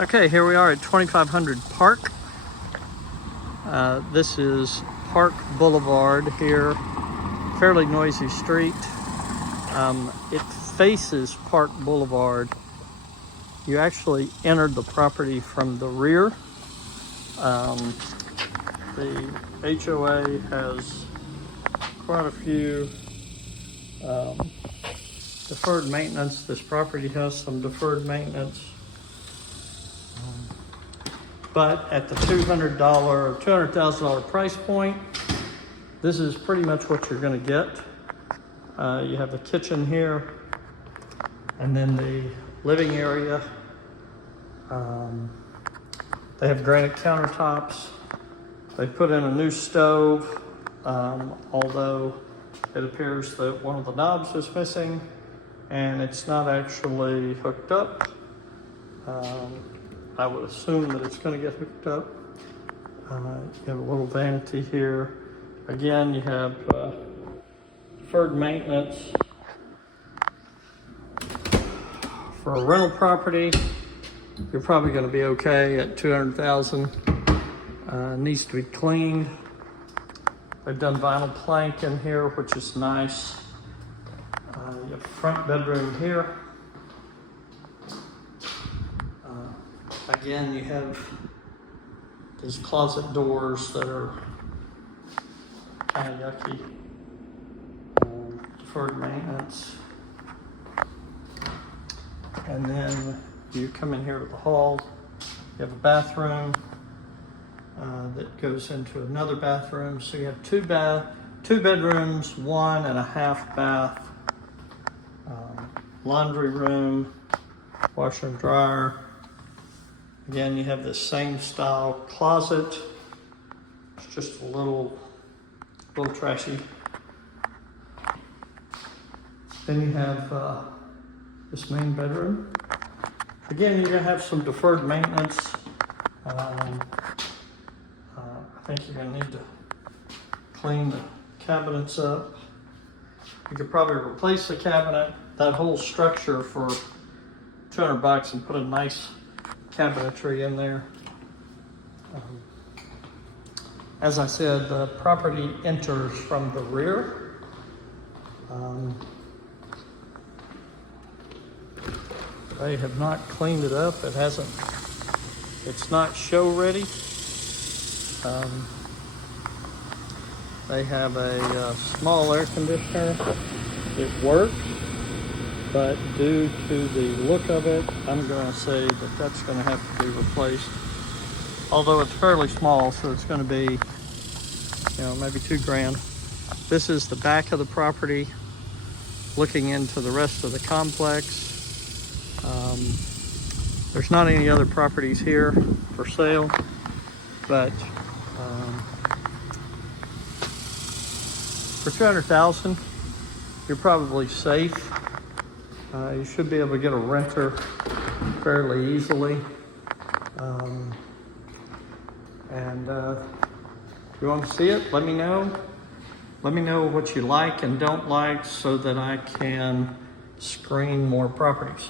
Okay, here we are at 2500 Park. This is Park Boulevard here, fairly noisy street. It faces Park Boulevard. You actually entered the property from the rear. The HOA has quite a few deferred maintenance. This property has some deferred maintenance. But at the $200,000 price point, this is pretty much what you're going to get. You have the kitchen here, and then the living area. They have granite countertops. They put in a new stove, although it appears that one of the knobs is missing, and it's not actually hooked up. I would assume that it's going to get hooked up. You have a little vanity here. Again, you have deferred maintenance. For a rental property, you're probably going to be okay at $200,000. Needs to be cleaned. They've done vinyl plank in here, which is nice. You have a front bedroom here. Again, you have these closet doors that are kind of yucky. Deferred maintenance. And then you come in here to the hall. You have a bathroom that goes into another bathroom. So you have two bedrooms, 1.5 bath, laundry room, washer and dryer. Again, you have this same style closet. It's just a little trashy. Then you have this main bedroom. Again, you're gonna have some deferred maintenance. I think you're gonna need to clean the cabinets up. You could probably replace the cabinet, that whole structure, for $200 and put a nice cabinetry in there. As I said, the property enters from the rear. They have not cleaned it up. It's not show ready. They have a small air conditioner. It works, but due to the look of it, I'm going to say that that's going to have to be replaced. Although it's fairly small, so it's going to be, maybe $2,000. This is the back of the property, looking into the rest of the complex. There's not any other properties here for sale, but for $200,000, you're probably safe. You should be able to get a renter fairly easily. If you want to see it, let me know. Let me know what you like and don't like so that I can screen more properties.